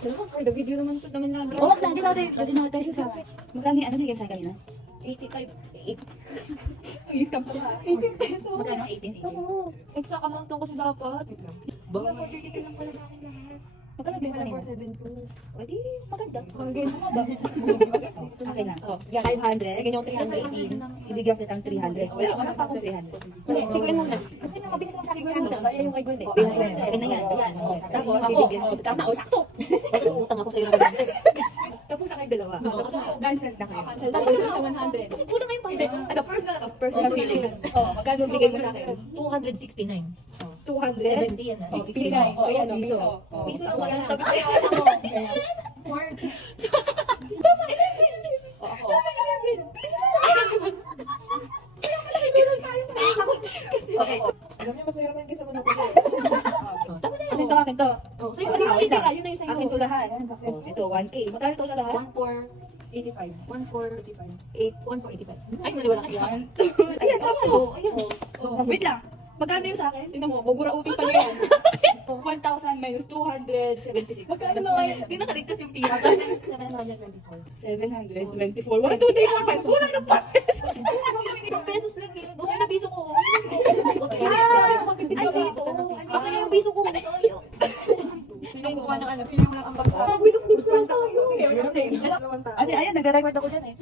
For the video naman po naman lagi. Oo, wag na, hindi na tayo sasama. Magkano yung ano na yung sa kanina? 85. Ang-scam pa ba? 18 pesos. Magkano? 18? Oo. Exact amount lang kasi dapat. Bang? Wala, 430 ka lang pala sa akin lahat. Magkano ba yung kanina? 472. O di, maganda. Bagay na ba? Okay na. Oh, Yan, 500. Ganyan yung 318. Ibigyan kitang 300. Wala pa akong 300. Okay, siguin muna. Kasi nga, mabilis lang sa akin. Siguin muna. Kaya yung kay Gwen eh. Okay na yan. Tapos Ako, bibigyan ko. tama, o sakto. Tapos utang ako sa'yo ng 100. Tapos sa kayong dalawa. Tapos ako, Cancel na kayo. cancel na kayo sa 100. Kasi kulang yung Hindi, pang ano, personal feelings. Oh, magkano bigay mo sa akin? 269. 200? 70 yan ah. 69. Oh, yan, piso. piso. Piso lang Wala. wala. Tapos kaya ako. O ako. Okay. Alam niyo, mas mahirapan kaysa mo na po. Akin to, akin to. Oh, sa'yo, hindi mo titira. Yun na yung sa'yo. Akin to lahat. Oh, ito, 1K. Magkano to na lahat? 85. 1485. Ay, maliwala kasi. Ayan. Ayan, sakto. Ayan. Wait lang. Magkano yung sa akin? Tingnan mo, bubura-uting pa niya yan. 1,000 minus 276. Magkano na ngayon? Hindi nakaligtas yung tira. 724. 724. 1, 2, 3, 4, 5. Kulang ng pares. Pesos lang eh. Gusto na piso ko. Sabi mo, magpipid ka ba? Ako na yung piso ko. Tayo. Sino yung kukuha ng ano? Pili mo lang ang pagkakas. Wait, of course lang tayo. Sige, meron tayo. Ate, ayan, nagre-record ako dyan eh.